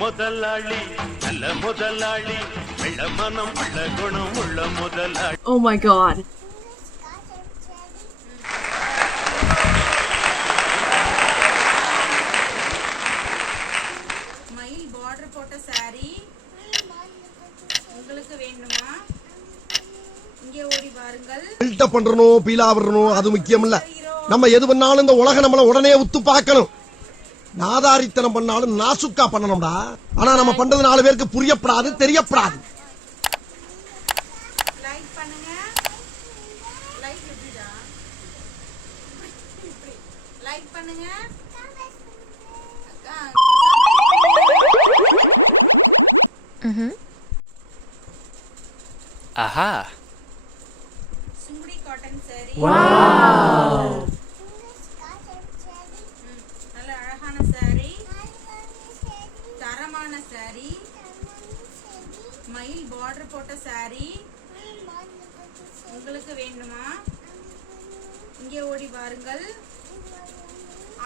முதலாளி நல்ல முதலாளி வெள்ள மனம் உள்ள குணம் உள்ள முதலாளி. Oh my god. மயில் பார்டர் போட்ட saree உங்களுக்கு வேண்டுமா? இங்கே ஓடி வாருங்கள். பில்ட் பண்றணும் பீலா வரணும் அது முக்கியம் இல்ல. நம்ம எது பண்ணாலும் இந்த உலக நம்மள உடனே உத்து பார்க்கணும். நாதாரித்தனம் பண்ணாலும் நாசுக்கா பண்ணணும்டா. ஆனா நம்ம பண்றது 4 பேருக்கு புரியப்படாது தெரியப்படாது. லைக் பண்ணுங்க. லைக் எப்படிடா? லைக் பண்ணுங்க. Aha. Sungudi cotton saree. Wow. நல்ல அழகான saree. தரமான saree. மயில் பார்டர் போட்ட saree உங்களுக்கு வேண்டுமா? இங்கே ஓடி வாருங்கள்.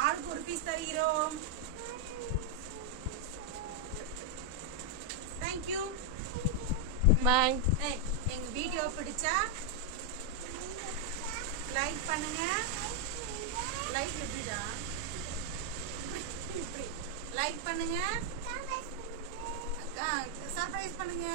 ஆளுக்கு ஒரு பீஸ் தருகிறோம். Thank you. Bye. ஏய், எங்க வீடியோ பிடிச்சா லைக் பண்ணுங்க. லைக் எப்படிடா? லைக் பண்ணுங்க. சர்ப்ரைஸ் பண்ணுங்க.